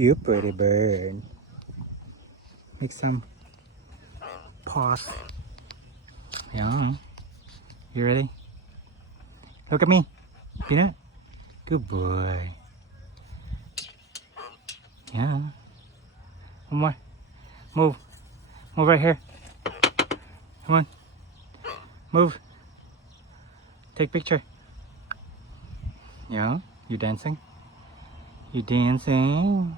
You pretty bird. Make some paws. Yeah. You ready? Look at me. Peanut. Good boy. Yeah. One more. Move. Move right here. Come on. Move. Take picture. Yeah. You dancing? You dancing?